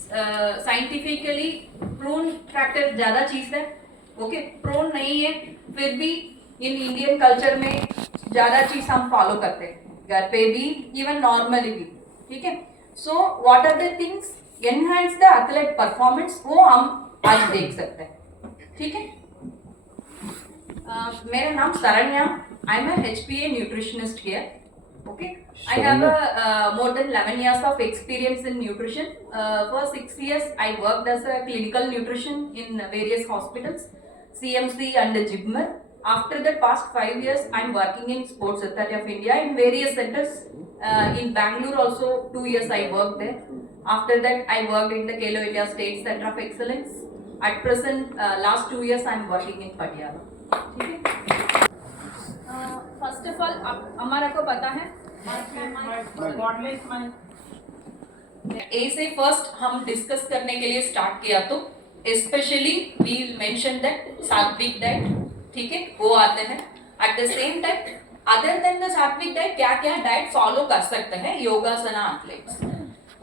Scientifically prune factor ज्यादा चीज है, ओके, प्रून नहीं है, फिर भी इन इंडियन कल्चर में ज्यादा चीज हम फॉलो करते हैं, घर पे भी, इवन नॉर्मली भी, ठीक है। So what are the things enhance the athlete performance, वो हम आज देख सकते हैं, ठीक है। मेरा नाम Saranya, I am a HPA nutritionist here. Okay, I have more than 11 years of experience in nutrition. For 6 years, I worked as a clinical nutrition in various hospitals, CMC and Jigmer. After the past 5 years, I'm working in Sports Authority of India in various centers. In Bangalore also 2 years I worked there. After that, I worked in the Khelo India State Center of Excellence. At present, last 2 years I'm working in Patiala. ठीक है। First of all हमारा को पता है ए से first हम discuss करने के लिए स्टार्ट किया, तो स्पेशली वी मेंशन दैट सात्विक डाइट, ठीक है, वो आते हैं। At the same time other than the सात्विक डाइट क्या क्या डाइट फॉलो कर सकते हैं योगासना एथलीट्स,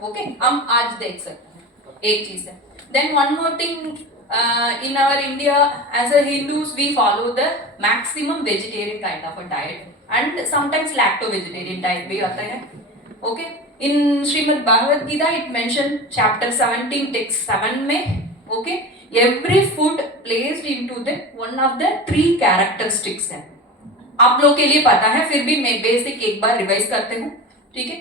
ओके, हम आज देख सकते हैं, एक चीज है। Then one more thing, in our India as a Hindus we follow the maximum vegetarian kind of a diet and sometimes lacto vegetarian diet भी आता है, okay। in Srimad Bhagavad Gita it mentioned chapter 17 text 7 में, okay, every food placed into the one of the 3 characteristics है। आप लोग के लिए पता है, फिर भी मैं बेसिक एक बार रिवाइज करते हूँ, ठीक है।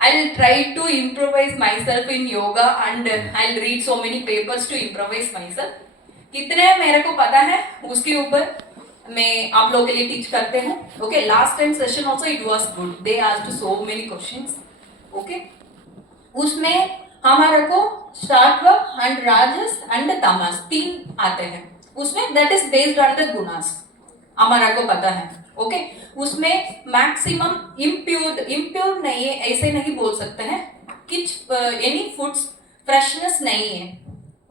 I'll try to improvise myself in yoga and I'll read so many papers to improvise myself. कितने मेरे को पता है उसके ऊपर मैं आप लोगों के लिए टीच करते हूँ, okay. Last time session also it was good, they asked so many questions, okay. उसमें हमारे को सात्विक एंड राजस एंड तमस 3 आते हैं, उसमें that is based on the gunas, हमारा को पता है, ओके। उसमें मैक्सिमम इम्प्योर नहीं है, ऐसे नहीं बोल सकते हैं, कुछ एनी फूड्स फ्रेशनेस नहीं है,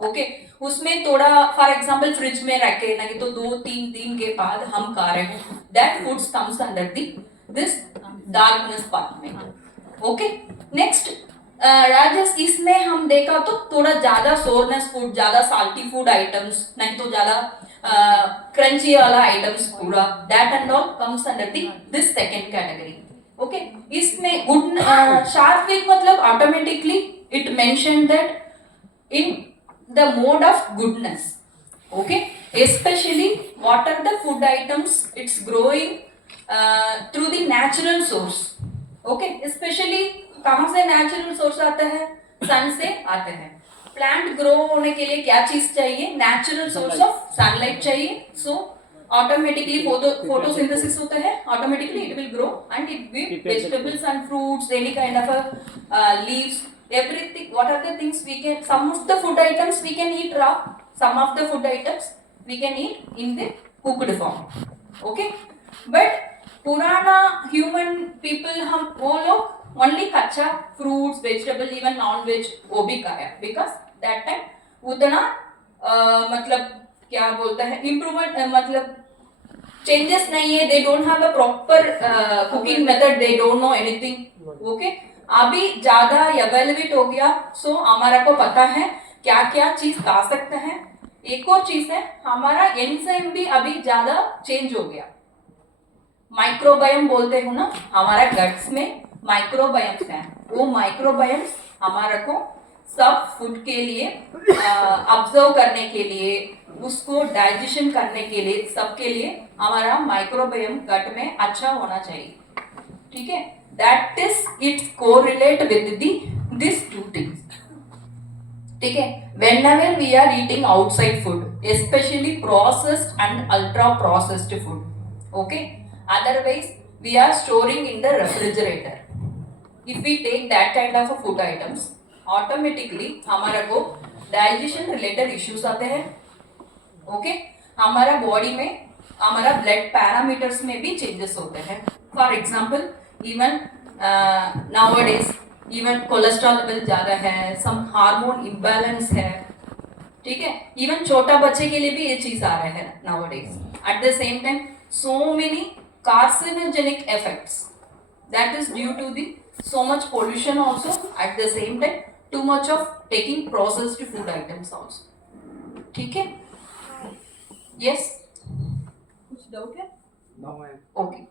ओके। उसमें थोड़ा फॉर एग्जांपल फ्रिज में रखे नहीं तो 2-3 दिन के बाद हम खा रहे हैं, that foods comes under this darkness part में, ओके। नेक्स्ट राजस, इसमें हम देखा तो थोड़ा ज्यादा सोरनेस फूड, ज्यादा साल्टी फूड आइटम्स, नहीं तो ज्यादा क्रंची वाला आइटम्स पूरा, that and all comes under this second category, okay. इसमें गुड सात्विक मतलब automatically it mention that in the mode of goodness, okay. Specially what are the food items it's growing through the natural source, okay. Specially कहाँ से natural source आता है, सन से आते हैं। प्लांट ग्रो होने के लिए क्या चीज चाहिए, नेचुरल सोर्स ऑफ सनलाइट चाहिए, सो ऑटोमेटिकली फोटोसिंथेसिस होता है, automatically it will grow and it will vegetables and fruits, any kind of leaves, everything. What are the things we can, some of the food items we can eat raw, some of the food items we can eat in the cooked form, okay। but पुराना human people हम वो लोग only कच्चा fruits vegetable even non veg वो भी खाया, because that time उतना मतलब क्या बोलता है इम्प्रूवमेंट, मतलब चेंजेस नहीं है, they don't have a proper cooking method, they don't know anything, okay. अभी ज्यादा अवेलेबल हो गया, सो हमारा को पता है क्या क्या चीज खा सकते हैं। एक और चीज है, हमारा एंजाइम भी अभी ज्यादा चेंज हो गया, माइक्रोबायम बोलते हो ना, हमारा गट्स में माइक्रोबायम्स हैं, वो माइक्रोबायम्स हमारा को सब फूड के लिए ऑब्जर्व करने के लिए, उसको डाइजेशन करने के लिए, सबके लिए हमारा माइक्रोबायम गट में अच्छा होना चाहिए, ठीक है। That is it's correlate with this 2 things, ठीक है। whenever we are eating outside food, especially processed and ultra processed food, okay, otherwise we are storing in the refrigerator, if we take that kind of food items, automatically हमारा को digestion related issues आते हैं, okay। हमारा body में हमारा blood parameters में भी changes होते हैं, for example even nowadays even cholesterol level ज्यादा है, सम हार्मोन इम्बैलेंस है, ठीक है। इवन छोटा बच्चे के लिए भी ये चीज आ रहा है nowadays। Eight the same time so many carcinogenic effects, That is due to the so much pollution also, at the same time too much of taking processed food items also. ठीक है? Yes? कुछ doubt है? No, ma'am. Okay.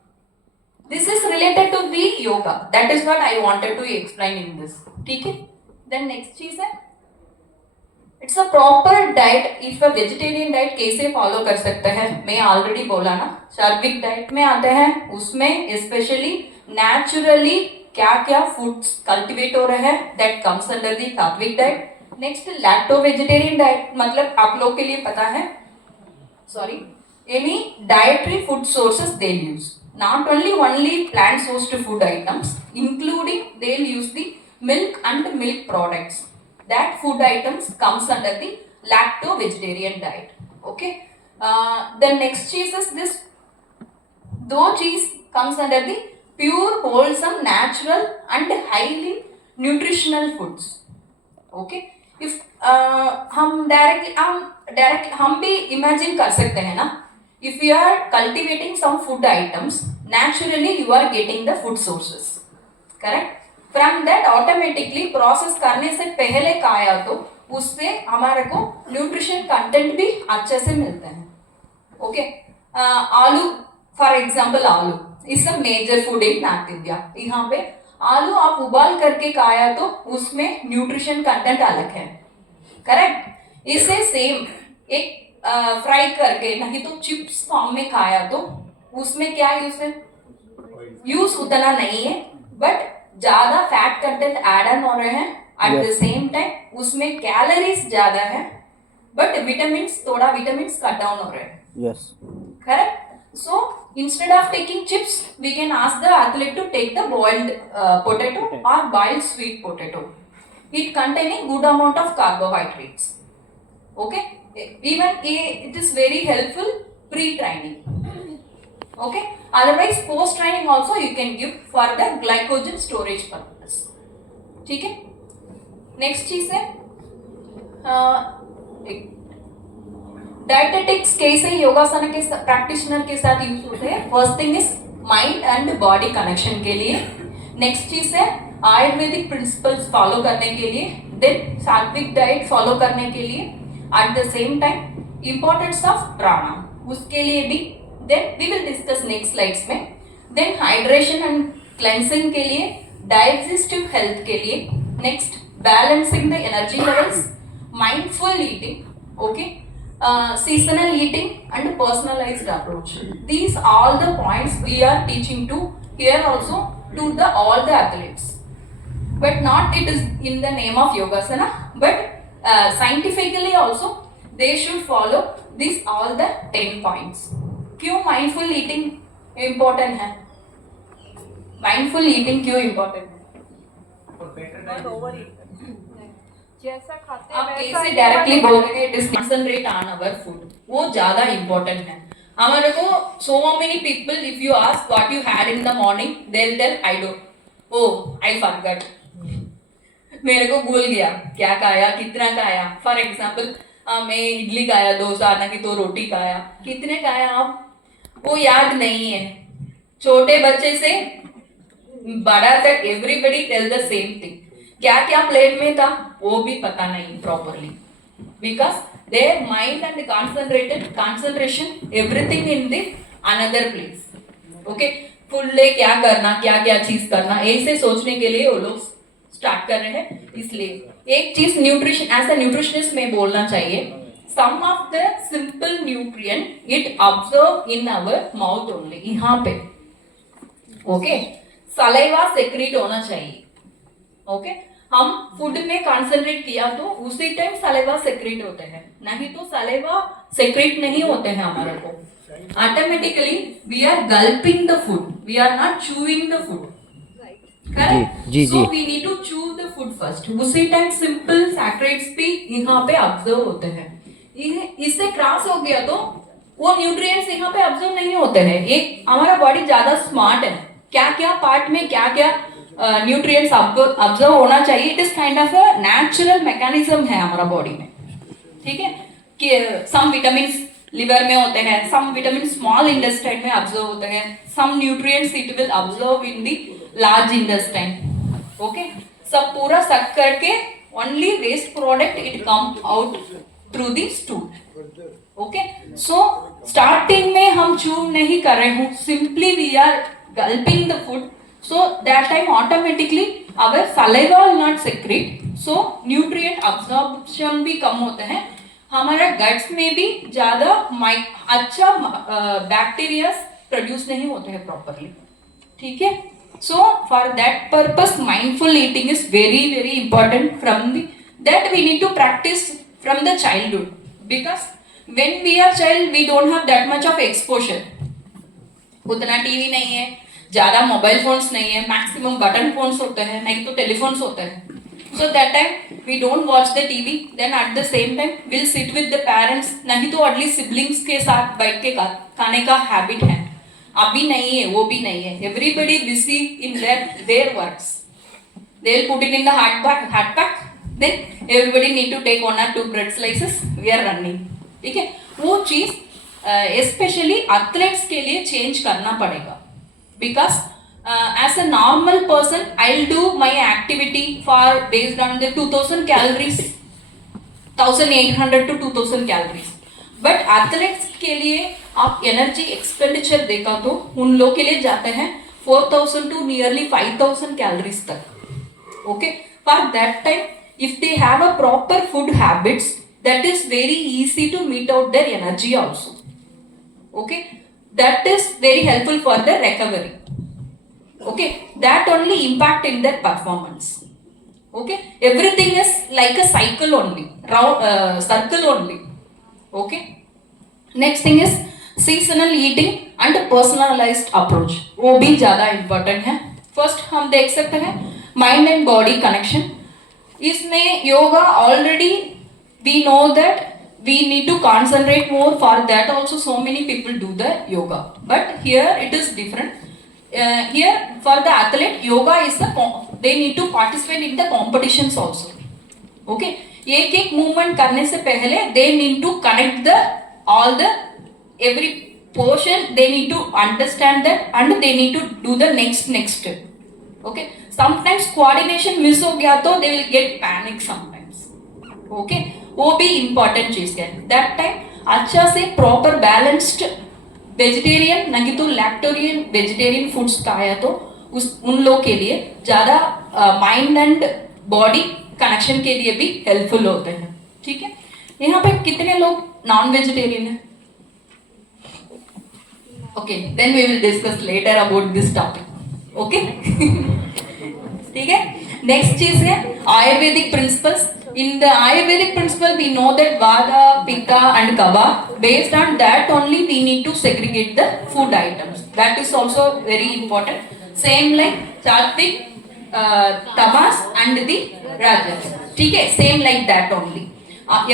This is related to the yoga. That is what I wanted to explain in this. ठीक है? Then next चीज है, it's a proper diet. If a vegetarian diet कैसे follow कर सकते हैं, मैं ऑलरेडी बोला ना, सात्विक डाइट में आते हैं, उसमें स्पेशली नेचुरली क्या क्या फूड्स कल्टिवेट हो रहे हैं, दैट कम्स अंडर दी सात्विक diet. Next lacto vegetarian diet, मतलब आप लोग के लिए पता है, sorry, any dietary food sources they use, not only plant sourced food items, including they'll use the milk and milk products. That food items comes under the lacto vegetarian diet. Okay. The next cheese is this. Though cheese comes under the pure, wholesome, natural and highly nutritional foods. Okay. If हम direct हम भी imagine कर सकते हैं ना, if you are cultivating some food items, naturally you are getting the food sources, correct? From that automatically process करने से पहले खाया तो उससे हमारे को न्यूट्रिशन कंटेंट भी अच्छे से मिलते हैं. ओके. आलू फॉर एग्जांपल, आलू is a major food in north India. यहाँ पे आलू आप उबाल करके खाया तो उसमें न्यूट्रिशन कंटेंट अलग है, करेक्ट? इसे सेम एक फ्राई करके, नहीं तो चिप्स फॉर्म में खाया तो उसमें क्या यूज है, यूज उतना नहीं है, बट ज्यादा फैट कंटेंट ऐड ऑन हो रहे हैं. एट द सेम टाइम उसमें कैलोरीज ज्यादा है, बट विटामिन्स, थोड़ा विटामिन्स कट डाउन हो रहे हैं. Yes. Correct? So instead of taking chips, we can ask the athlete to take the boiled potato or boiled sweet potato. It containing good amount of carbohydrates. Okay? Even it is very helpful pre-training. Okay? Otherwise post-training also you can give for the glycogen storage purpose. ठीक है? Next चीज है dietetics कैसे योगासन के practitioner के साथ use होते हैं. First thing is mind and body connection के लिए. नेक्स्ट चीज है आयुर्वेदिक प्रिंसिपल्स फॉलो करने के लिए. देन सात्विक डाइट फॉलो करने के लिए. At the same time importance of प्राणा, उसके लिए भी. Then we will discuss next slides में. देन हाइड्रेशन एंड क्लेंसिंग के लिए, डाइजेस्टिव हेल्थ के लिए. Next balancing the energy levels, mindful eating, okay, seasonal eating and personalized approach. These all the points we are teaching to here also to the all the athletes, but not it is in the name of yogasana, but scientifically also they should follow this all the 10 points. क्यों mindful eating important है? mindful eating क्यों important है? जैसा खाते आप हैं कैसे directly बोल रहे हैं, it concentrate on our food, वो ज्यादा इंपॉर्टेंट है हमारे को. So many people if you ask what you had in the morning, they will tell I don't, oh I forgot, मेरे को भूल गया क्या खाया, कितना खाया. फॉर एग्जांपल मैं इडली खाया, डोसा, नहीं तो रोटी खाया, कितने खाया आप, वो याद नहीं है. छोटे बच्चे से बड़ा तक everybody tell the same thing. क्या क्या प्लेट में था वो भी पता नहीं properly, because their mind and concentration everything in the another place. Okay, full day क्या करना, क्या क्या चीज करना, ऐसे सोचने के लिए वो लोग स्टार्ट कर रहे हैं. इसलिए एक चीज न्यूट्रिशन, एज अ न्यूट्रिशनिस्ट में बोलना चाहिए, some of the simple nutrient it observe in our mouth only, यहाँ पे. ओके, सलाइवा सेक्रेट होना चाहिए. ओके, हम फूड में कंसंट्रेट किया तो उसी टाइम सलाइवा सेक्रेट होते हैं, नहीं तो सलाइवा सेक्रेट नहीं होते हैं हमारे को. Automatically we are gulping the food, we are not chewing the food, correct? जी, so we need to chew the food first. उसी टाइम सिंपल सैक्रेट्स भी यहाँ पे ऑब्जर्व होते हैं. इससे क्रॉस हो गया तो वो न्यूट्रिएंट्स यहाँ पे ऑब्जर्व नहीं होते हैं. एक हमारा बॉडी ज्यादा स्मार्ट है, क्या क्या पार्ट में क्या क्या न्यूट्रिएंट्स ऑब्जर्व होना चाहिए. It is kind of a natural mechanism है हमारा बॉडी में. ठीक है, कि सम विटामिन्स लिवर में होते हैं, सम विटामिन स्मॉल इंटेस्टाइन में ऑब्जर्व होते हैं, some nutrients it will observe in the large intestine, okay, सब पूरा सक करके only waste product it come out through the stool, okay. So starting में हम च्यू नहीं कर रहे हूँ, simply we are gulping the food, so that time automatically our saliva will not secrete, so nutrient absorption भी कम होते हैं, हमारा गट्स में भी ज्यादा अच्छा बैक्टीरिया प्रोड्यूस नहीं होते हैं प्रॉपरली, ठीक है. So for that purpose mindful eating is very very important from the that we need to practice from the childhood, because when we are child we don't have that much of exposure, उतना TV नहीं है, ज्यादा mobile phones नहीं है, maximum button phones होते हैं, नहीं तो टेलीफोन्स होते हैं. So that time we don't watch the TV, then at the same time will sit with the parents, नहीं तो एटलीस्ट सिबलिंग्स के साथ बैठ के खाने का हैबिट है. अभी नहीं है, वो भी नहीं है, everybody busy in their works, they will put it in the hot pack, then everybody need to take 1 or 2 bread slices, we are running, ठीक है. वो चीज स्पेशली एथलेट्स के लिए चेंज करना पड़ेगा, because as a normal person I'll do my activity for based on the 2000 calories, 1800 to 2000 calories, but athletes के लिए आप एनर्जी एक्सपेंडिचर देखा तो उन लोग के लिए जाते हैं 4000 to nearly 5000 calories तक, okay. For that time if they have a proper food habits, that is very easy to meet out their energy also, okay. That is very helpful for the recovery, okay. That only impact in their performance, okay. Everything is like a cycle only, round circle only, okay. Next thing is seasonal eating and personalized approach, वो भी ज़्यादा important है. First हम देख सकते हैं mind and body connection, इसमें yoga already we know that we need to concentrate more, for that also so many people do the yoga, but here it is different. Here for the athlete yoga is they need to participate in the competitions also, okay. एक एक movement करने से पहले they need to connect the all the every portion, they need to understand that and they need to do the next step, okay. Sometimes coordination miss हो गया तो they will get panic sometimes, okay. वो भी important चीज है. That time अच्छा से proper balanced vegetarian नहीं तो लैक्टोरियन वेजिटेरियन फूड्स खाया तो उन लोग के लिए ज़्यादा माइंड एंड बॉडी कनेक्शन के लिए भी हेल्पफुल होते हैं, ठीक है. यहाँ पे कितने लोग नॉन वेजिटेरियन हैं? Okay, then we will discuss later about this topic, okay. ठीक है. नेक्स्ट चीज है Ayurvedic principles. In the Ayurvedic principle, we know that Vata, Pitta and Kapha. Based on that only we need to segregate the food items. That is also very important. Same like Sattvic, Tamas and the Rajas. ठीक है, same like that only.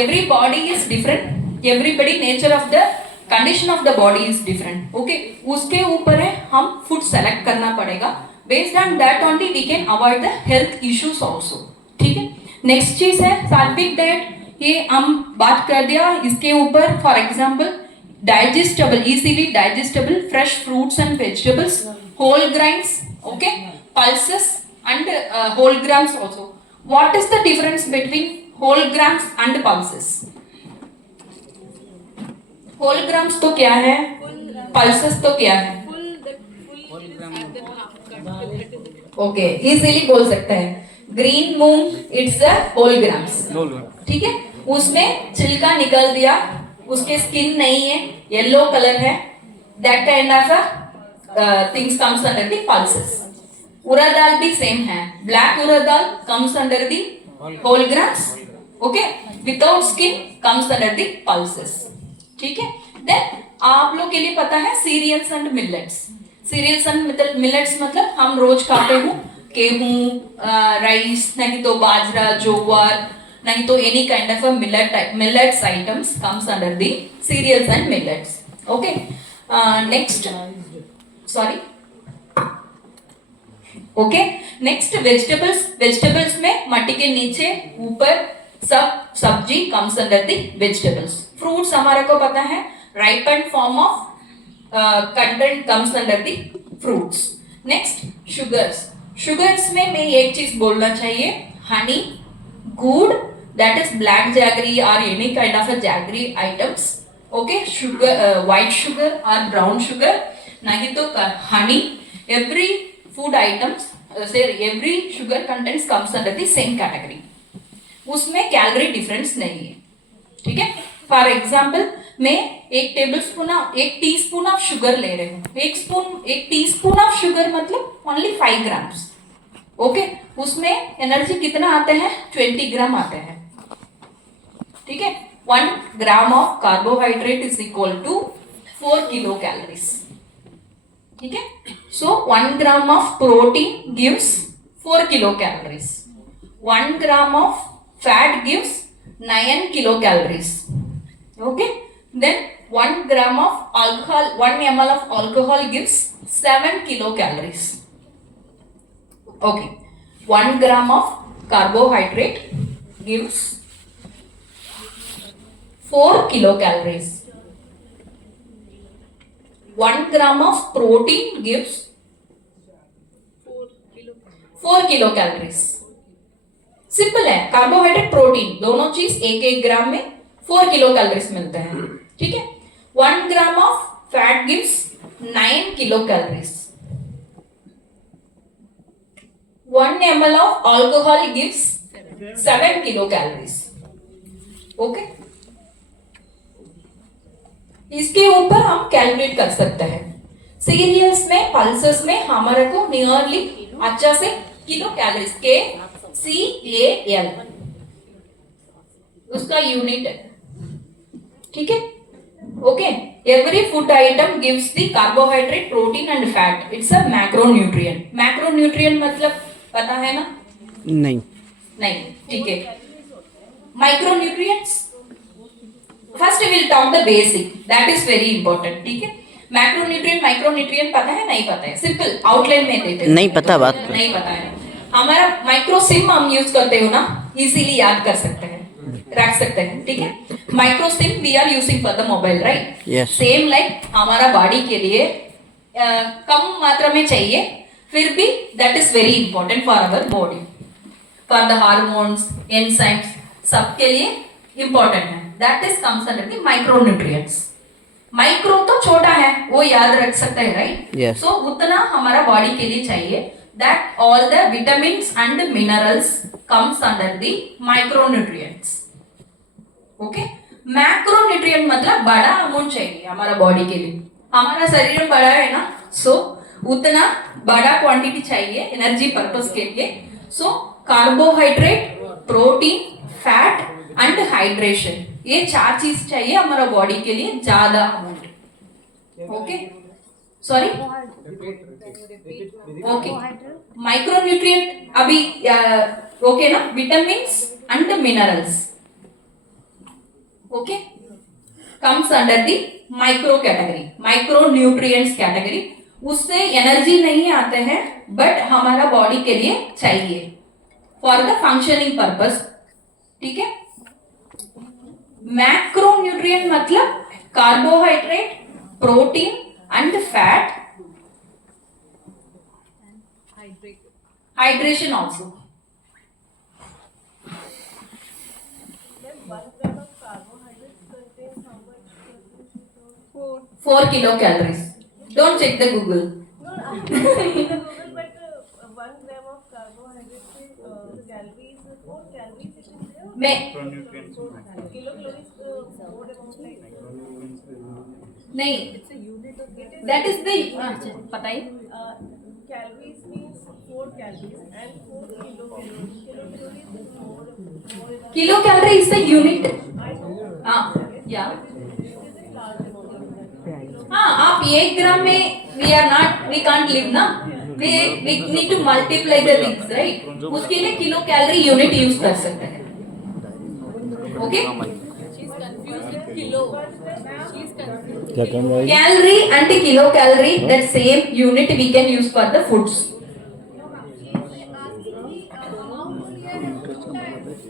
Every body is different. Everybody nature of the condition of the body is different. Okay, उसके ऊपर है हम food select करना पड़ेगा. Based on that only we can avoid the health issues also. ठीक है. Next चीज है सात्विक डाइट. ये हम बात कर दिया इसके ऊपर. For example digestible, easily digestible fresh fruits and vegetables, whole grains, okay, pulses and whole grams also. What is the difference between whole grams and pulses? Whole grams तो क्या है, पल्सेस तो क्या है? ओके, इजीली बोल सकते हैं. Green moong it's a whole grams, ठीक है. उसमें छिलका निकल दिया, उसके स्किन नहीं है, येलो कलर है, that kind of things comes under the pulses. उड़द दाल भी सेम है, ब्लैक उड़द दाल comes under the whole grams, okay, without skin comes under the pulses, ठीक है. देन आप लोग के लिए पता है cereals and millets. Cereals and millets मतलब हम रोज खाते हूँ गेहूं, राइस, नहीं तो बाजरा, जोवर, नहीं तो any kind of millets items comes under the cereals and millets, okay. Next, sorry, okay. Next vegetables. Vegetables में मट्टी के नीचे ऊपर सब सब्जी comes under the vegetables. Fruits हमारे को पता है ripened form of content comes under the fruits. Next, sugars. Sugars में मैं एक चीज बोलना चाहिए, हनी, गुड़, that is black jaggery or any kind of a jaggery items, okay, sugar, white sugar or brown sugar, नहीं तो honey, every food items, say every sugar contents comes under the same category, उसमें calorie difference नहीं है, ठीक है। For example मैं एक table spoon एक टी स्पून ऑफ शुगर ले रही हूँ, एक टी स्पून ऑफ शुगर मतलब ओनली 5 ग्राम्स, ओके, उसमें एनर्जी कितना आते हैं, 20 ग्राम आते हैं, ठीक है। 1 gram of carbohydrate is equal to 4 kilo calories, ठीक है। सो 1 gram of protein gives 4 kilo calories, 1 gram of fat gives 9 kilocalories, okay, then 1 gram of alcohol, 1 ml of alcohol gives 7 kilocalories, okay, 1 gram of carbohydrate gives 4 kilocalories, 1 gram of protein gives 4 kilocalories, simple है, carbohydrate protein दोनों चीज एक एक ग्राम में 4 kilo calories मिलते हैं, ठीक है। 1 gram of fat gives 9 kilo calories, 1 ml of alcohol gives 7 kilo calories, okay. इसके ऊपर हम कैलकुलेट कर सकते हैं, सीरियल्स में, पल्सेस में हमारे को नियरली अच्छा से किलो कैलोरीज के CAL उसका यूनिट है, ठीक है, okay. Every food item gives the carbohydrate, protein and fat, it's a macronutrient. Macronutrient मतलब पता है ना? नहीं नहीं, ठीक है। Micronutrients first will talk the basic, that is very important, ठीक है। मैक्रोन्यूट्रिएंट, माइक्रोन्यूट्रिएंट पता है, नहीं पता है, सिंपल आउटलाइन में देते हैं, नहीं पता, बात नहीं पता है। हमारा माइक्रो सिम हम यूज करते हो ना, इजीली याद कर सकते हैं, रख सकते हैं, ठीक है। Micro SIM we are using for the mobile, right? Same like हमारा बॉडी के लिए कम मात्रा में चाहिए, फिर भी that is very important for our body, for the hormones, enzymes, सबके लिए इंपॉर्टेंट है, that is comes under the micronutrients. Micro तो छोटा है, वो याद रख सकते हैं, राइट? सो उतना हमारा बॉडी के लिए चाहिए, that all the vitamins and minerals comes under the micronutrients, okay। macronutrient मतलब बड़ा अमाउंट चाहिए हमारा बॉडी के लिए, हमारा शरीर बड़ा है ना, सो उतना बड़ा क्वांटिटी चाहिए एनर्जी पर्पस के लिए। So carbohydrate, protein, fat and hydration, ये 4 चीज चाहिए हमारा बॉडी के लिए ज्यादा amount, okay. Sorry, okay. Micronutrient अभी ओके ना, vitamins and minerals, okay, comes under the micro category, micronutrients category. उससे एनर्जी नहीं आते हैं, बट हमारा बॉडी के लिए चाहिए फॉर द फंक्शनिंग पर्पस, ठीक है। मैक्रोन्यूट्रिएंट मतलब carbohydrate, protein and fat, hydration also. 4 kilocalories. Don't check the Google. No, I Google, but 1 gram of carbohydrate calories, 4 calories it is there. मैं Kilocalories more amount like. नहीं, that is the पता ही। Calories means 4 calories and 4 kilocalories. Kilocalories is more. Kilo calorie is the unit, I know. हाँ, या It is a large amount. हाँ, आप 1 ग्राम में we can't live ना, we need to multiply the things, right? उसके लिए kilo calorie unit use कर सकते हैं, okay. Calorie and kilocalorie, that same unit we can use for the foods.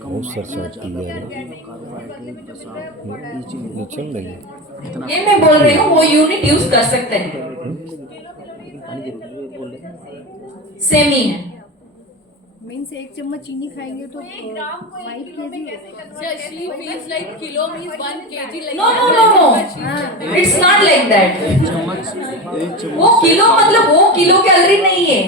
बहुत सर्च होती है ये चल रही है। ये मैं बोल रही हूँ, वो यूनिट यूज कर सकते हैं, सेम ही है। मीन्स 1 चम्मच चीनी खाएंगे तो 5 kg she feels like kilo means 1 kg like No, no, no, no. It's not like that. वो किलो मतलब वो किलो कैलोरी नहीं है.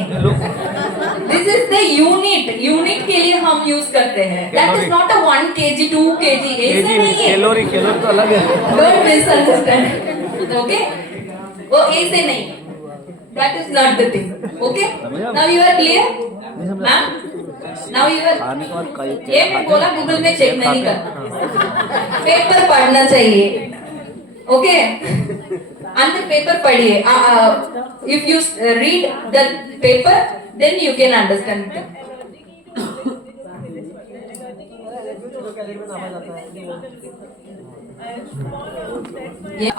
This is the unit. Unit के लिए हम यूज करते हैं. That is not a 1 kg, 2 kg. ऐसे नहीं है. कैलोरी तो अलग है. Don't misunderstand. Okay? वो ऐसे नहीं. That is not the thing. Okay? Now you are clear? Ma'am? Now you are. खाने के बाद ये मैं बोला गूगल में चेक नहीं करना. पेपर पढ़ना चाहिए. ओके अंदर पेपर पढ़िए. If you read the paper then you can understand.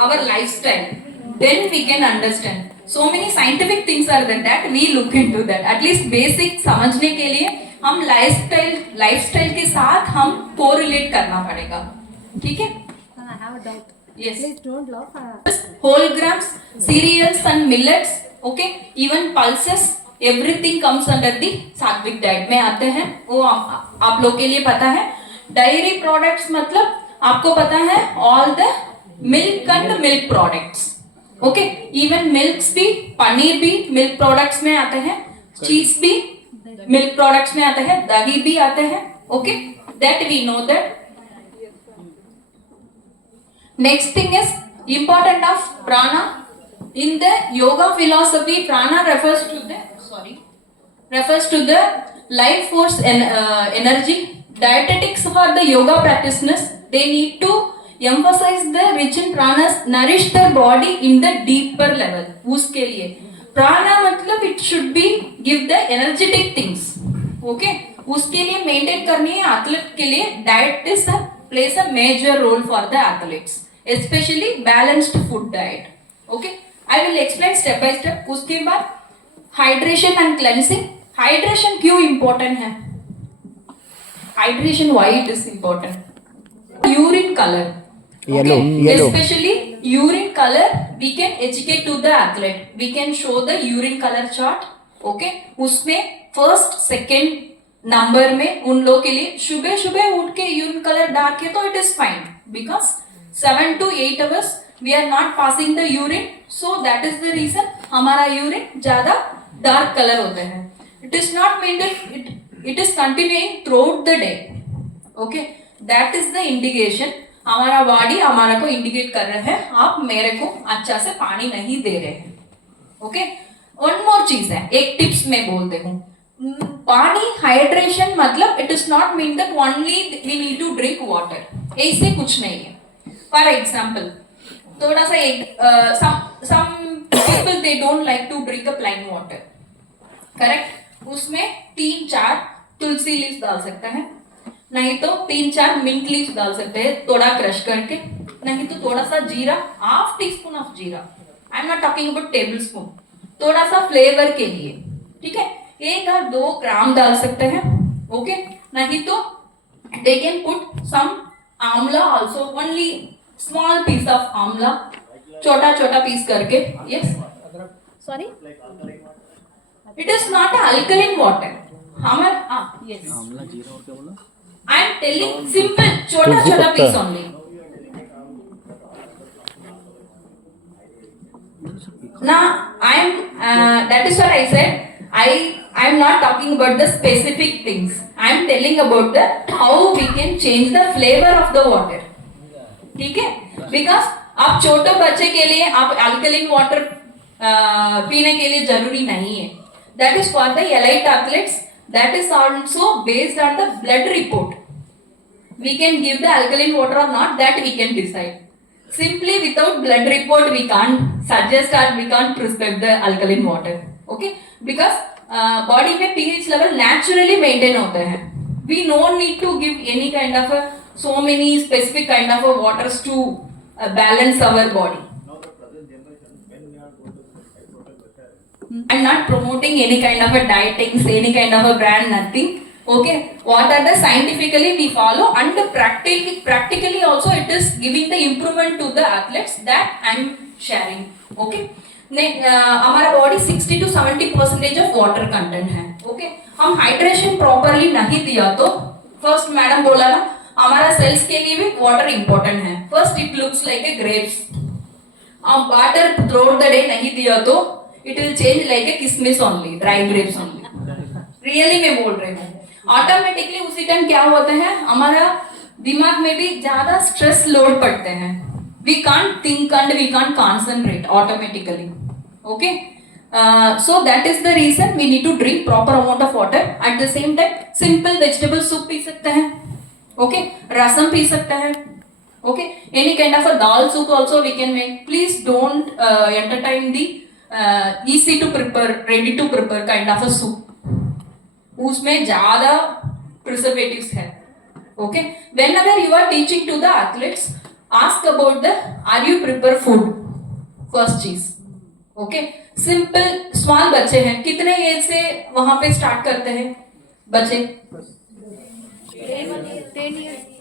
Our lifestyle, then we can understand. So many scientific things are there that we look into that. At least basic समझने के लिए हम lifestyle के साथ हम correlate करना पड़ेगा. ठीक है? I have a doubt. Yes. Please don't laugh. Whole grams, cereals and millets, okay, even pulses, everything comes under the सात्विक डाइट में आते हैं. वो आप लोग के लिए पता है. डायरी प्रोडक्ट्स मतलब आपको पता है all the milk and milk products, okay, even milks भी, पनीर भी milk products में आते हैं, चीज भी milk products में आते हैं, दही भी आते हैं, okay, that we know that. Next thing is important of prana. In the yoga philosophy, prana refers to the life force and energy. Dietetics for the yoga practitioners, they need to emphasize the rich in pranas, nourish their body in the deeper level. उसके लिए prana मतलब it should be give the energetic things. Okay, उसके लिए maintain करनी है athlete के लिए. Diet is plays a major role for the athletes, especially balanced food diet. Okay, I will explain step by step. उसके बाद hydration and cleansing. Hydration क्यों important है? Hydration, why it is important? Urine color. Yellow. Especially urine color, we can educate to the athlete. We can show the urine color chart. Okay, उसमें first, second number में उन लोग के लिए सुबह उठ के urine color dark है तो it is fine, because 7 to 8 hours we are not passing the urine, so that is the reason हमारा urine ज़्यादा dark color होते हैं. It is not mean that it is continuing throughout the day. Okay, that is the indication. हमारा body हमारा को indicate कर रहे हैं आप मेरे को अच्छा से पानी नहीं दे रहे हैं. ओके, वन मोर चीज है, एक टिप्स मैं बोलते हूँ. पानी हाइड्रेशन मतलब it is not mean that only we need to drink water. ऐसे कुछ नहीं है. फॉर एग्जाम्पल, थोड़ा सा एक some people they don't like to drink a plain water. Correct, उसमें 3-4 तुलसी लीव्स डाल सकते हैं, नहीं तो 3-4 मिंट लीव्स डाल सकते हैं थोड़ा क्रश करके, नहीं तो थोड़ा सा जीरा, हाफ टी स्पून ऑफ जीरा. I am not talking about table spoon. थोड़ा सा फ्लेवर के लिए, ठीक है, 1 or 2 ग्राम डाल सकते हैं. ओके, नहीं तो they can put some amla also, only small piece of amla, छोटा पीस करके. Yes, sorry, it is not a alkaline water. Yes. आंवला जीरा और क्या बोला? I am telling simple, छोटा piece only. Now I am that is what I said. I am not talking about the specific things. I am telling about the how we can change the flavor of the water. ठीक है? Because आप छोटे बच्चे के लिए आप alkaline water पीने के लिए जरूरी नहीं है. That is for the elite athletes. That is also based on the blood report. We can give the alkaline water or not, that we can decide. Simply without blood report we can't suggest or we can't prescribe the alkaline water. Okay, because body में pH level naturally maintain होते हैं. We don't need to give any kind of so many specific kind of waters to balance our body. I'm not promoting any kind of a dieting, any kind of a brand, nothing. Okay, what are the scientifically we follow, and practically also it is giving the improvement to the athletes that I'm sharing. Okay, हमारा body 60 to 70% of water content है. Okay, हम hydration properly नहीं दिया तो first madam बोला ना, हमारा sales के लिए भी वाटर इंपॉर्टेंट है. First it looks like a grapes. हम वाटर थ्रूआउट द डे नहीं दिया तो it will change like a किसमिस only, dry grapes only. Really मैं बोल रही हूँ. ऑटोमेटिकली उसी टाइम क्या होता है, हमारा दिमाग में भी ज्यादा स्ट्रेस लोड पड़ते हैं. We can't think and we can't concentrate automatically. Okay, so that is the reason we need to drink proper amount of water. At the same time simple vegetable soup P सकते हैं. Okay, रसम P सकते हैं. Okay, any kind of a dal soup also we can make. Please don't entertain the easy to prepare, ready to prepare kind of a soup. उसमें ज्यादा preservatives है. Okay, whenever you are teaching to the athletes, ask about the are you prepare food, first चीज. Okay, simple. Small बच्चे हैं, कितने as से वहां पे स्टार्ट करते हैं बच्चे?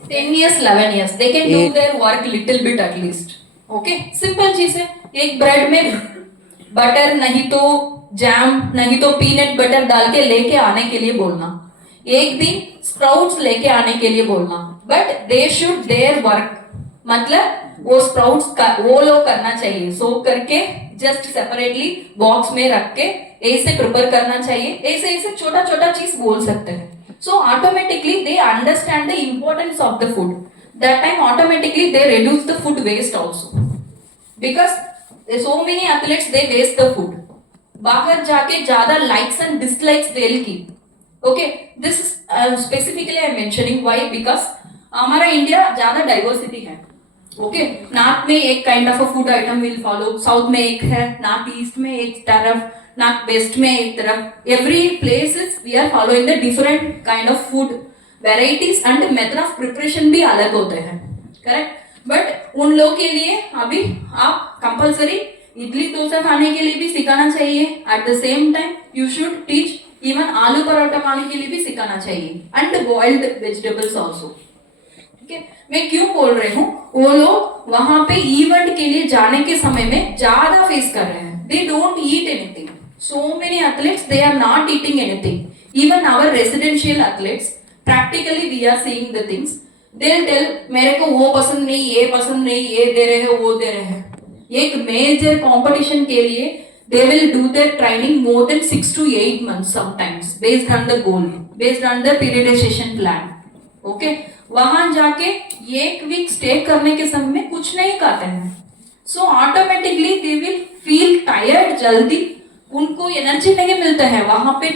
10 years 11 years they can do their work little bit at least. Okay, simple चीज है. एक ब्रेड में बटर नहीं तो जैम नहीं तो पीनट बटर डाल के लेके आने के लिए बोलना. एक दिन स्प्राउट्स लेके आने के लिए बोलना. But they should their work. मतलब वो स्प्राउट्स का वो लोग करना चाहिए. सोक करके जस्ट सेपरेटली बॉक्स में रख के ऐसे प्रिपेयर करना चाहिए. ऐसे ऐसे छोटा छोटा चीज बोल सकते हैं. So automatically they understand the importance of the food. That time automatically they reduce the food waste also. Because so many athletes they waste the food. बाहर जाके ज्यादा likes and dislikes they will keep. Okay, this specifically I am mentioning why, because हमारा India ज्यादा diversity है. Okay, north में एक kind of a food item will follow, south में एक है, नॉर्थ ईस्ट में एक तरफ, नॉर्थ वेस्ट में एक तरफ. Every places we are following the different kind of food varieties and method of preparation भी अलग होते हैं. करेक्ट. बट उन लोग के लिए अभी आप कंपल्सरी इडली डोसा खाने के लिए भी सिखाना चाहिए. Eight the same time you should teach even आलू पराठा खाने के लिए भी सिखाना चाहिए एंड बॉइल्ड वेजिटेबल्स ऑल्सो. ठीक है, मैं क्यों बोल रही हूँ, वो लोग वहां पे इवेंट के लिए जाने के समय में ज्यादा फेस कर रहे हैं. They don't eat anything. So many athletes they are not eating anything. Even our residential athletes, practically we are seeing the things. They will tell मेरे को वो पसंद नहीं, ये पसंद नहीं, ये दे रहे हैं, वो दे रहे हैं. एक मेजर कंपटीशन के लिए they will do their training more than 6 to 8 months sometimes based on the goal, based on the periodization plan. Okay, वहां जाके एक वीक स्टे करने के समय में कुछ नहीं खाते हैं. So automatically they will feel tired जल्दी. उनको एनर्जी नहीं मिलता है वहां पे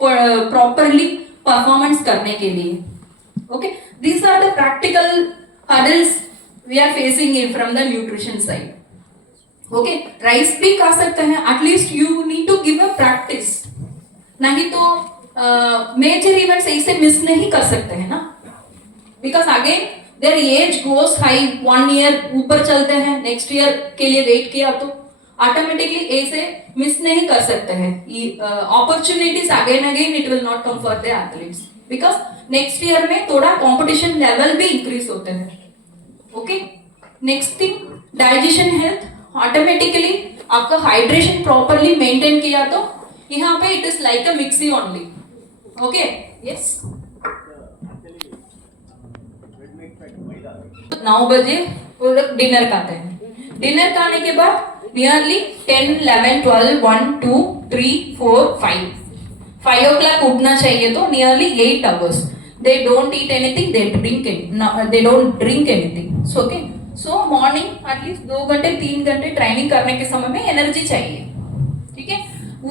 प्रॉपरली परफॉर्मेंस करने के लिए. Okay, these are the practical hurdles we are facing from the nutrition side. Okay, rice भी खा सकते हैं. At least you need to give a practice. नहीं तो मेजर इवेंट्स ऐसे मिस नहीं कर सकते हैं ना. Because again their age goes high. 1 year ऊपर चलते हैं, नेक्स्ट ईयर के लिए वेट किया तो ऑटोमेटिकली ऐसे मिस नहीं कर सकते हैं. Opportunities again it will not come for the athletes. Because next year में थोड़ा कॉम्पिटिशन लेवल भी इंक्रीज होते हैं. Okay, next thing digestion health. Automatically आपका हाइड्रेशन प्रॉपरली मेंटेन किया तो यहाँ पे it is like a mixie only. Okay, yes. 9 बजे वो लोग डिनर खाते हैं. डिनर खाने के बाद नियरली 10, 11, 12, 1, 2, 3, 4, 5 o'clock उठना चाहिए. तो nearly 8 hours they don't eat anything, they don't drink anything. So okay, so morning at least 2 घंटे 3 घंटे ट्रेनिंग करने के समय में एनर्जी चाहिए. ठीक है,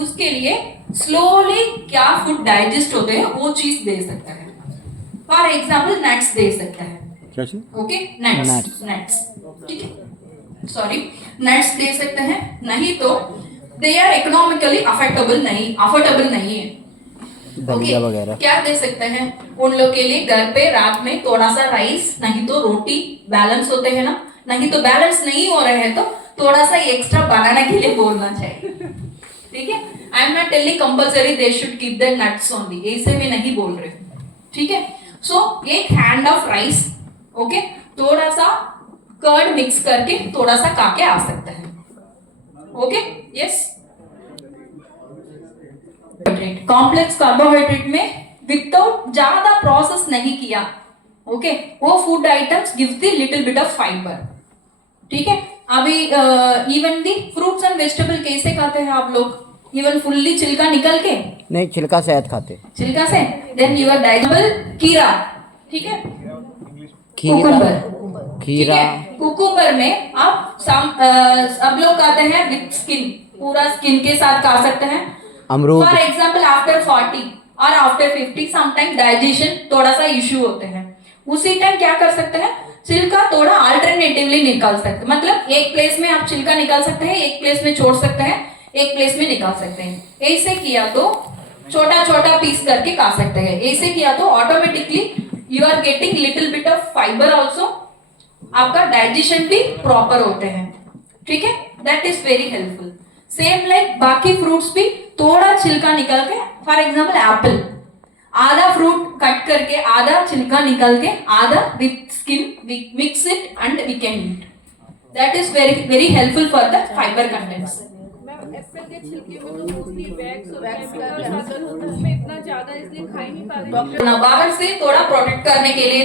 उसके लिए स्लोली क्या फूड डाइजेस्ट होते हैं वो चीज दे सकता है. फॉर एग्जाम्पल नट्स दे सकता है. Okay, nuts. ठीक है, सॉरी, नट्स दे सकते हैं. नहीं तो दे आर इकोनॉमिकली अफोर्डेबल नहीं है. दलिया वगैरह क्या दे सकते हैं उन लोग के लिए? घर पे रात में थोड़ा सा राइस नहीं तो रोटी बैलेंस होते हैं ना. नहीं तो बैलेंस नहीं हो रहे हैं तो थोड़ा सा एक्स्ट्रा बनाने के लिए बोलना चाहिए. ठीक है, I am not telling compulsory they should keep the nuts only, ऐसे में नहीं बोल रहे. ठीक है, सो एक हैंड ऑफ राइस. ओके, थोड़ा सा कर्ड मिक्स करके थोड़ा सा खा के आ सकता है. Okay yes. कॉम्प्लेक्स कार्बोहाइड्रेट में विदाउट ज्यादा प्रोसेस नहीं किया, ओके, वो food items gives the little bit of fibre, ठीक है। अभी even the fruits and vegetable कैसे खाते हैं आप लोग? इवन फुल्ली छिलका निकल के, नहीं, छिलका शहद खाते। छिलका से, देन योर डाइजेबल कीरा, ठीक है, कुकुम्बर, ठीक है। कुकुम्बर में आप सब लोग खाते हैं विद स्किन, पूरा स्किन के साथ खा सकते हैं। अमरूद। फॉर एग्जाम्पल आफ्टर 40 और आफ्टर 50 समटाइम डाइजेशन थोड़ा सा इश्यू होते हैं, उसी टाइम क्या कर सकते हैं, छिलका थोड़ा अल्टरनेटिवली निकाल सकते हैं। मतलब एक प्लेस में आप छिलका निकाल सकते हैं, एक प्लेस में छोड़ सकते हैं, एक प्लेस में निकाल सकते हैं। ऐसे किया तो छोटा छोटा पीस करके खा सकते हैं। ऐसे किया तो automatically you are getting little bit of fibre also, आपका डाइजेशन भी प्रॉपर होते हैं, ठीक है। That is very helpful. Same like बाकी फ्रूट्स भी थोड़ा छिलका निकल के, फॉर एग्जाम्पल एप्पल, आधा फ्रूट कट करके आधा छिलका निकल के आधा with skin mix it and we can eat. That is very very helpful for the fibre contents. Ma'am apple के छिलके में तो मोस्टली वैक्स और केमिकल होता है, उसमें इतना ज्यादा इसलिए खा ही नहीं पाते। बाहर से थोड़ा प्रोटेक्ट करने के लिए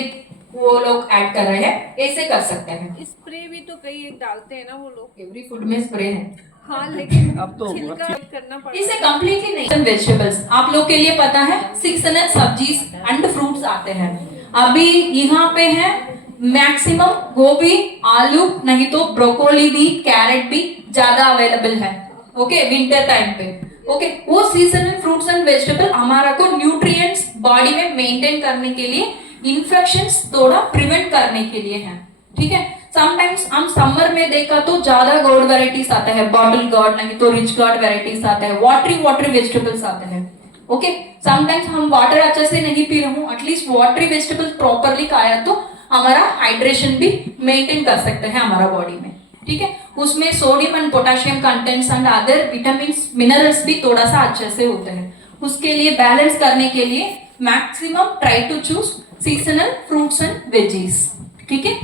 वो लोग ऐड कर रहे हैं, ऐसे कर सकते हैं। स्प्रे भी तो कई एक डालते हैं ना वो लोग। एवरी फूड में स्प्रे है। हाँ लेकिन अब तो छिलका करना पड़ता इसे कंप्लीटली नहीं। वेजिटेबल्स आप लोग के लिए पता है 600 सब्जीज एंड फ्रूट्स आते हैं। अभी यहाँ पे है मैक्सिमम गोभी, आलू, नहीं तो ब्रोकोली भी, कैरेट भी ज्यादा अवेलेबल है, ओके, विंटर टाइम पे, ओके। वो सीजनल फ्रूट्स एंड वेजिटेबल हमारा को न्यूट्रिएंट्स बॉडी में मेंटेन करने के लिए, इन्फेक्शंस थोड़ा प्रिवेंट करने के लिए है, ठीक है। समटाइम्स हम समर में देखा तो ज्यादा गोड वेराइटीज आते हैं, बॉटल गॉड नहीं तो रिच गॉड वेराइटीज आते हैं, वाटरी वेजिटेबल्स आते हैं, ओके। समटाइम्स हम वाटर अच्छे से नहीं पी रहे हूँ, एटलीस्ट वाटरी वेजिटेबल्स प्रॉपरली खाया तो हमारा हाइड्रेशन भी मेंटेन कर सकते हैं हमारा बॉडी में, ठीक है। उसमें sodium and potassium contents and other vitamin minerals भी थोड़ा सा अच्छे से होते हैं। उसके लिए बैलेंस करने के लिए maximum try to choose seasonal fruits and veggies, ठीक है।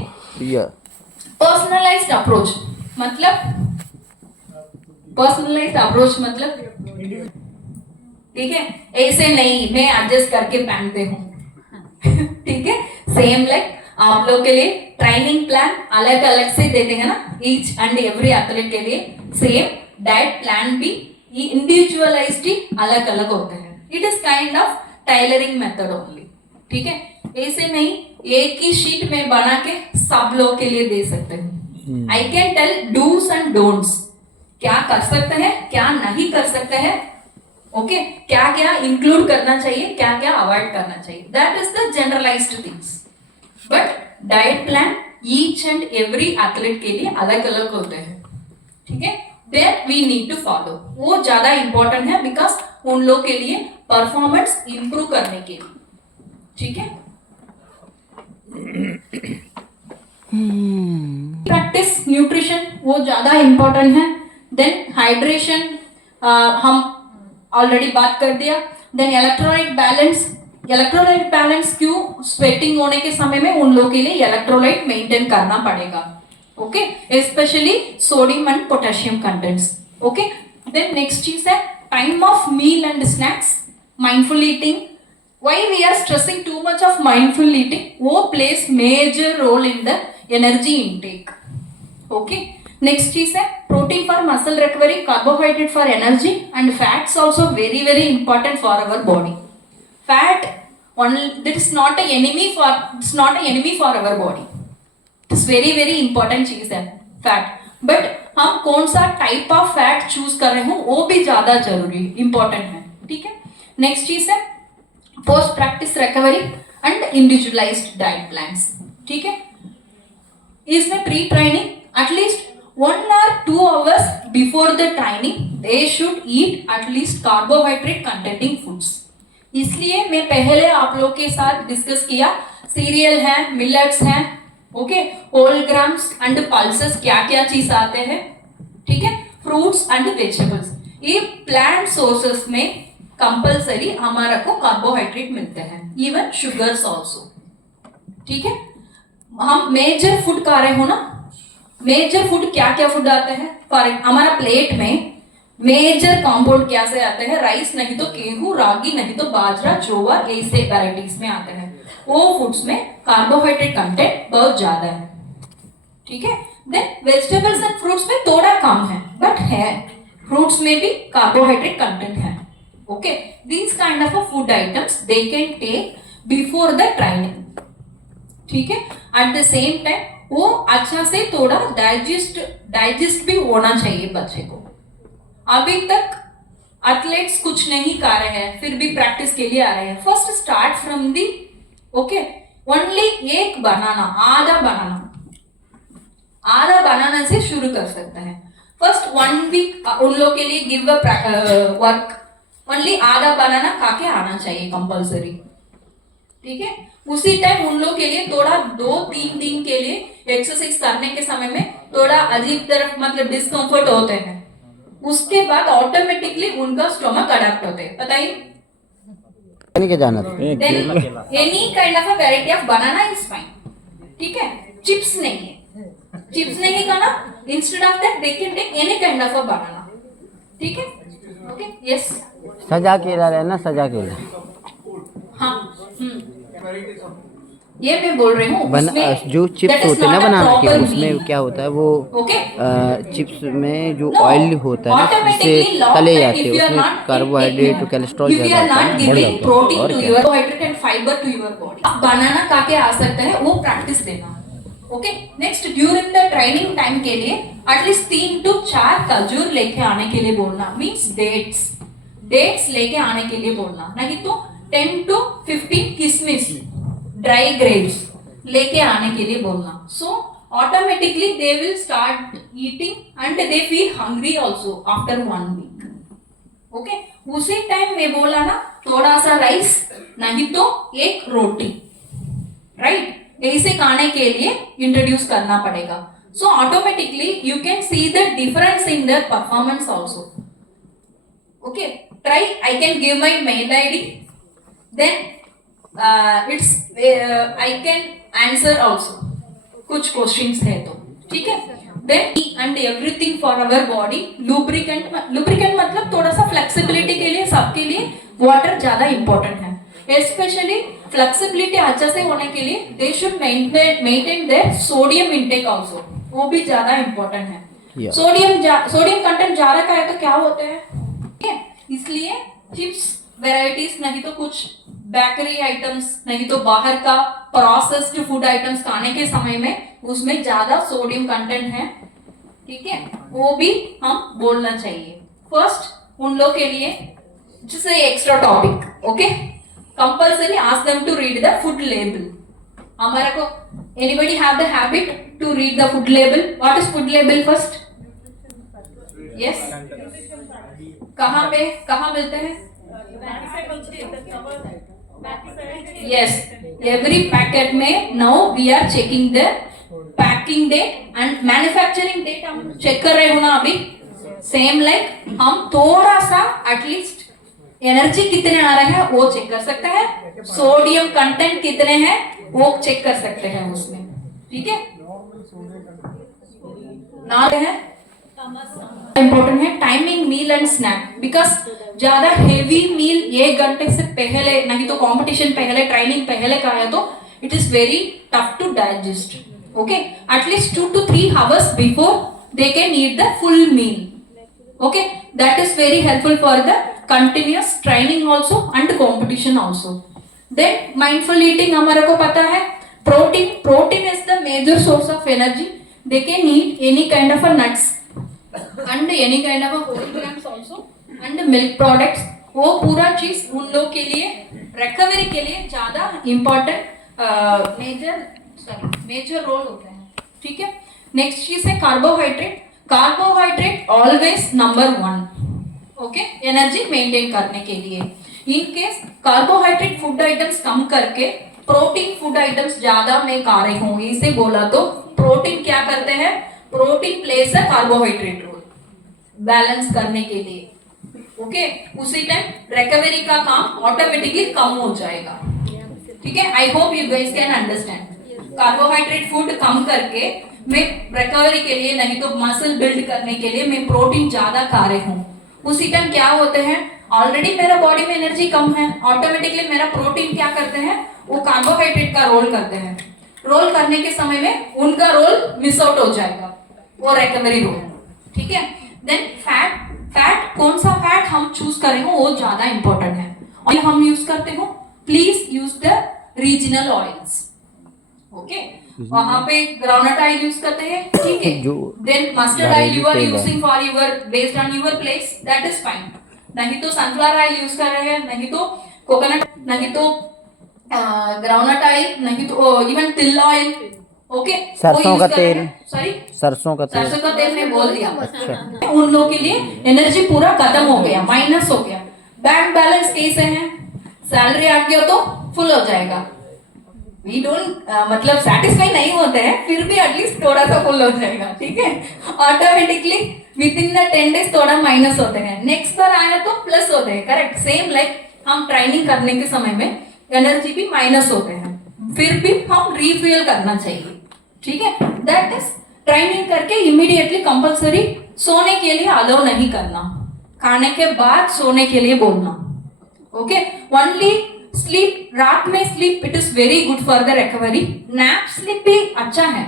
पर्सनलाइज्ड अप्रोच मतलब ठीक है, ऐसे नहीं मैं एडजस्ट करके पहनते हूँ ठीक है। सेम लाइक आप लोग के लिए ट्रेनिंग प्लान अलग अलग से देते हैं ना, ईच एंड एवरी एथलीट के लिए सेम डाइट प्लान भी इंडिविजुअलाइज्ड ही अलग अलग होते हैं। It is kind of tailoring method only, ठीक है। ऐसे नहीं एक ही शीट में बना के सब लोग के लिए दे सकते हैं। I can tell do's and don'ts, क्या कर सकते हैं क्या नहीं कर सकते हैं, ओके, क्या क्या इंक्लूड करना चाहिए क्या क्या अवॉइड करना चाहिए। That is the generalised things, but diet plan each and every athlete के लिए अलग अलग होते हैं, ठीक है। That we need to follow, वो ज्यादा इंपॉर्टेंट है बिकॉज उन लोग के लिए परफॉर्मेंस इंप्रूव करने के लिए, ठीक है। प्रैक्टिस न्यूट्रिशन वो ज्यादा इंपॉर्टेंट है। देन हाइड्रेशन हम ऑलरेडी बात कर दिया। देन इलेक्ट्रोलाइट बैलेंस क्यों, स्वेटिंग होने के समय में उन लोगों के लिए इलेक्ट्रोलाइट मेंटेन करना पड़ेगा, okay, specially sodium and potassium contents, okay. Then next चीज है time of meal and snacks, mindful eating. Why we are stressing too much of mindful eating? वो plays major role in the energy intake. Okay. Next चीज है protein for muscle recovery, carbohydrate for energy, and fats also very very important for our body. Fat that is not an enemy for our body. It is very very important चीज है fat. But हम कौन सा type of fat choose कर रहे हो वो भी ज्यादा जरूरी important है, ठीक है। Next चीज है post practice recovery and individualised diet plans, ठीक है। इसमें pre training at least 1 or 2 hours before the training they should eat at least carbohydrate containing foods. इसलिए मैं पहले आप लोग के साथ डिस्कस किया, सीरियल है, मिलेट्स है, okay, whole grams and pulses क्या क्या चीज आते हैं, ठीक है, फ्रूट्स एंड वेजिटेबल्स। ये प्लांट सोर्सेस में कंपलसरी हमारा को कार्बोहाइड्रेट मिलते हैं, इवन शुगर्स ऑल्सो, ठीक है। हम मेजर फूड खा रहे हो ना, मेजर फूड क्या क्या फूड आते हैं? फॉर हमारा प्लेट में मेजर कंपाउंड क्या से आते हैं? राइस नहीं तो गेहूं, रागी नहीं तो बाजरा, जोवर, ऐसे वैरायटीज में आते हैं। वो फूड्स में कार्बोहाइड्रेट कंटेंट बहुत ज्यादा है, ठीक है। देन वेजिटेबल्स एंड फ्रूट्स में थोड़ा कम है, बट है, फ्रूट्स में भी कार्बोहाइड्रेट कंटेंट है। Okay, these kind of food items they can take before the training, ठीक है। एट द सेम टाइम वो अच्छा से थोड़ा डाइजेस्ट भी होना चाहिए बच्चे को। अभी तक एथलीट्स कुछ नहीं कर रहे हैं, फिर भी प्रैक्टिस के लिए आ रहे हैं। First start from the okay, only एक बनाना, आधा बनाना से शुरू कर सकते हैं। फर्स्ट 1 वीक उन लोग के लिए गिव अ वर्क, ओनली आधा बनाना खा के आना चाहिए कंपल्सरी, ठीक है। उसी टाइम उन लोग के लिए थोड़ा 2-3 दिन के लिए एक्सरसाइज करने के समय में थोड़ा अजीब तरफ मतलब डिस्कम्फर्ट होते हैं, उसके बाद ऑटोमेटिकली उनका स्टोमक अडेप्ट होते हैं। बताइए क्या जाना था? Any kind of a variety of banana is fine, ठीक है। चिप्स नहीं है, चिप्स नहीं खाना, instead of that they can take any kind of a banana, ठीक है। ओके, यस, सजा केला रहना, सजा केला हाँ, ये मैं बोल रही हूँ जो चिप्स होते हैं ना बनाना के, उसमें क्या होता है वो ओके, चिप्स में जो ऑयल होता है ना, जिससे तले जाते हैं, उसमें कार्बोहाइड्रेट और कोलेस्ट्रॉल ज्यादा होता है, बढ़ जाता है। प्रोटीन और टू क्या? Your carbohydrate and fiber to your body. आप बनाना खा के आ सकते हैं, वो प्रैक्टिस देना। Okay, next during the training time के लिए एटलीस्ट 3 to 4 खजूर लेके आने के लिए बोलना, मींस डेट्स लेके आने के लिए बोलना, नहीं तो 10 to 15 किशमिश, ड्राई ग्रेप्स लेके आने के लिए बोलना। So automatically they will start eating and they feel hungry also after 1 week. Okay, उसी टाइम में बोला ना, थोड़ा सा राइस नहीं तो एक रोटी, राइट, ऐसे खाने के लिए इंट्रोड्यूस करना पड़ेगा। So automatically you can see the difference in their performance also. Okay, try, I can give my mail ID, then I can answer also कुछ क्वेश्चंस है तो, ठीक है। Then and everything for our body, lubricant मतलब थोड़ा सा flexibility के लिए, सबके लिए वाटर ज्यादा इंपॉर्टेंट है। स्पेशली फ्लेक्सिबिलिटी अच्छा से होने के लिए they should maintain their sodium intake also, वो भी ज्यादा इंपॉर्टेंट है। सोडियम कंटेंट ज्यादा का है तो क्या होता है, ठीक है। इसलिए चिप्स वेराइटीज नहीं तो कुछ बेकरी आइटम्स, नहीं तो बाहर का प्रोसेस्ड फूड आइटम्स खाने के समय में उसमें ज्यादा सोडियम कंटेंट है, ठीक है, वो भी हम बोलना चाहिए। फर्स्ट उन लोग के लिए जैसे extra topic, okay, compulsory ask them to read the food label. हमारे को anybody have the habit to read the food label? What is food label first? Yes, कहाँ मिलते हैं? Yes, every packet में now we are checking the packing date and manufacturing date हम check कर रहे हो ना अभी। सेम लाइक हम थोड़ा सा एटलीस्ट एनर्जी कितने आ रहे हैं वो चेक कर सकते हैं, सोडियम कंटेंट कितने हैं वो चेक कर सकते हैं उसमें, ठीक है ना। है इम्पोर्टेंट है timing meal and snack, because ज्यादा हेवी मील 1 घंटे से पहले नहीं तो कंपटीशन पहले, ट्रेनिंग पहले का है तो it is very tough to digest. Okay, at least 2 to 3 hours before they can eat the full meal. Okay, that is very helpful for the continuous training also and competition also. Then mindful eating हमारे को पता है, protein is the major source of energy. They can eat any kind of a nuts and any kind of a whole grams also and milk products। वो पूरा चीज उन लोग के लिए रिकवरी के लिए ज्यादा इंपॉर्टेंट मेजर रोल होता है, ठीक है। नेक्स्ट चीज है carbohydrate always number 1, okay, energy maintain करने के लिए। In case carbohydrate food items कम करके प्रोटीन फूड आइटम्स ज्यादा मैं खा रही हूँ, इसे बोला तो प्रोटीन क्या करते हैं, protein place a carbohydrate role balance करने के लिए। ओके, उसी टाइम रिकवरी का काम ऑटोमेटिकली कम हो जाएगा, ठीक है। I hope you guys can understand. Carbohydrate food कम करके मैं रिकवरी के लिए नहीं तो मसल बिल्ड करने के लिए मैं प्रोटीन ज्यादा खा रही हूँ, उसी टाइम क्या होते हैं, ऑलरेडी मेरा बॉडी में एनर्जी कम है, ऑटोमेटिकली मेरा प्रोटीन क्या करते हैं, वो कार्बोहाइड्रेट का रोल करते हैं। रोल करने के समय में उनका रोल मिस आउट हो जाएगा, वो रिकवरी रोल। ठीक है, देन फैट कौन सा फैट हम चूज करें वो ज्यादा इंपॉर्टेंट है। और हम यूज करते हो, please use the regional oils. Okay, वहां पे ग्राउंडनट ऑयल यूज करते हैं, ठीक है। Then mustard oil you are using for your based on your place, that is fine. नहीं तो सनफ्लावर ऑयल यूज कर रहे हैं, नहीं तो कोकोनट, नहीं तो ग्राउंडनट ऑयल, नहीं तो इवन तिल ऑयल। ओके, सरसों का तेल, सॉरी सरसों का तेल मैं बोल दिया। उन लोगों के लिए एनर्जी पूरा खत्म हो गया, माइनस हो गया। बैंक बैलेंस कैसे है, सैलरी आ गया तो फुल हो जाएगा, वी डोंट मतलब सेटिस्फाई नहीं होते हैं, फिर भी एटलीस्ट थोड़ा सा फुल हो जाएगा। ठीक है, automatically with in the 10 days थोड़ा माइनस होते हैं, नेक्स्ट बार आया तो प्लस होते हैं। करेक्ट, सेम लाइक हम ट्रेनिंग करने के समय में एनर्जी भी माइनस होते हैं, फिर भी हम रिफ्यूल करना चाहिए। ठीक है, दैट इज ट्रेनिंग करके इमीडिएटली कंपलसरी सोने के लिए अलाउ नहीं करना, खाने के बाद सोने के लिए बोलना। ओके, ओनली स्लीप, रात में sleep it is very good for the recovery. Nap sleep भी अच्छा है,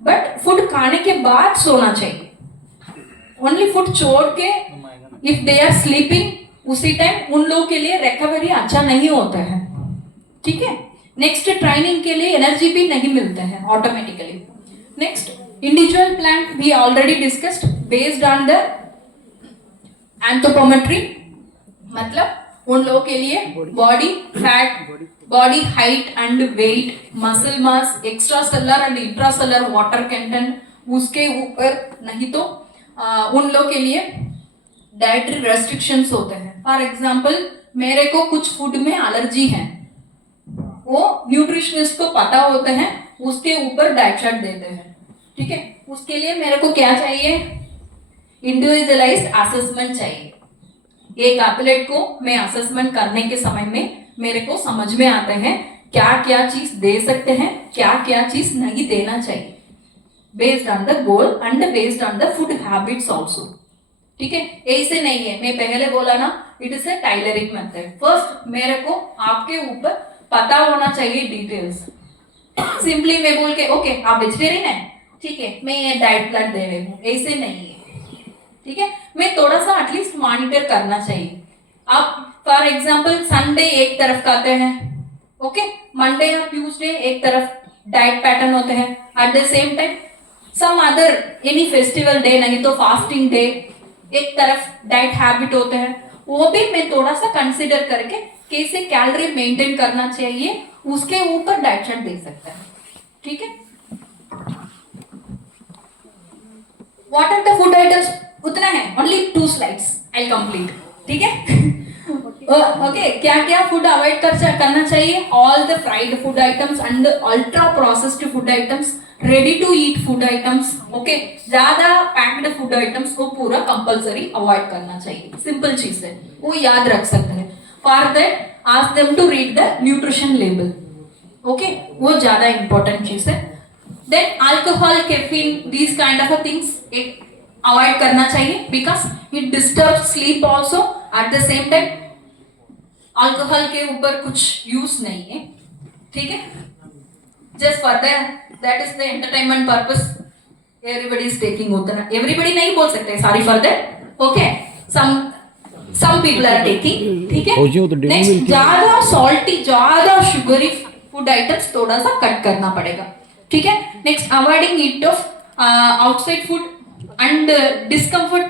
बट फूड खाने के बाद सोना चाहिए। ओनली फूड छोड़ के इफ दे आर स्लीपिंग उसी टाइम उन लोगों के लिए रिकवरी अच्छा नहीं होता है। ठीक है, नेक्स्ट ट्रेनिंग के लिए एनर्जी भी नहीं मिलता है automatically. Next individual plan we already discussed based on the anthropometry, मतलब उन लोगों के लिए body fat, body height and weight, muscle mass, extra cellular and intra cellular water content, उसके ऊपर नहीं तो उन लोगों के लिए डाइटरी रेस्ट्रिक्शंस होते हैं। फॉर एग्जांपल मेरे को कुछ फूड में एलर्जी है, वो न्यूट्रिशनिस्ट को पता होते हैं, उसके ऊपर डाइट चार्ट देते हैं। ठीक है, उसके लिए मेरे को क्या चाहिए, इंडिविजुअलाइज्ड असेसमेंट चाहिए। एक एथलीट को मैं असेसमेंट करने के समय में मेरे को समझ में आता है क्या क्या चीज दे सकते हैं, क्या क्या चीज नहीं देना चाहिए, based on the goal and based on the food habits also. ठीक है, ऐसे नहीं है, मैं पहले बोला ना, it is a tailoring method. First मेरे को आपके ऊपर पता होना चाहिए डिटेल्स। सिंपली मैं बोल के ओके आप वेजिटेरियन है, ठीक है, मैं ये डाइट प्लान दे रही हूँ, ऐसे नहीं है। ठीक है, मैं थोड़ा सा एटलीस्ट मॉनिटर करना चाहिए। आप फॉर एग्जांपल संडे एक तरफ खाते हैं, ओके, मंडे और ट्यूसडे एक तरफ डाइट पैटर्न होते हैं, at the same time some other any festival day नहीं तो फास्टिंग डे एक तरफ डाइट हैबिट होते हैं, वो भी मैं थोड़ा सा कंसिडर करके कैसे कैलोरी मेंटेन करना चाहिए उसके ऊपर डाइट चार्ट दे सकता है। ठीक है, what are the food items, उतना है, only 2 slides I will complete. ठीक है, ओके, क्या क्या फूड अवॉइड करना चाहिए, all the fried food items and ultra processed food items, ready to eat food items. Okay, ज्यादा पैक्ड फूड आइटम्स को पूरा कंपलसरी अवॉइड करना चाहिए, सिंपल चीज है, वो याद रख सकते हैं। For that ask them to read the nutrition label. Okay, वो ज्यादा इंपॉर्टेंट चीज है। Then alcohol, caffeine, these kind of things एक अवॉइड करना चाहिए because it disturb sleep also. At the same time alcohol के ऊपर कुछ यूज नहीं है। ठीक है, just for that is the entertainment purpose everybody is taking होता है, एवरीबडी नहीं बोल सकते, sorry for that. Okay, some people are taking। ठीक है, नेक्स्ट ज्यादा सॉल्टी, ज्यादा शुगरी फूड आइटम्स थोड़ा सा कट करना पड़ेगा। ठीक है, next avoiding eat of outside food and discomfort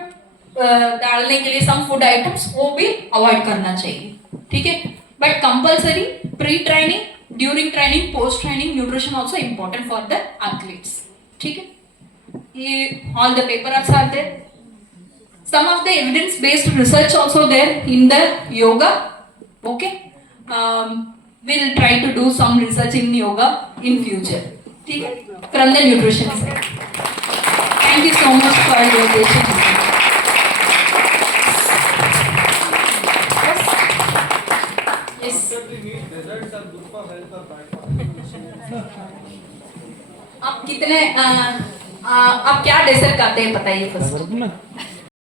डालने के लिए सम फूड आइटम्स वो भी अवॉइड करना चाहिए। ठीक है, but compulsory pre training, during training, post training nutrition also important for the athletes. ठीक है, ये all the papers are there, some of the evidence based research also there in the yoga. Okay, we'll try to do some research in yoga in future. ठीक है, from the nutrition side. Thank you so much for your patience. Yes. आप कितने आप क्या desert खाते हैं बताइए first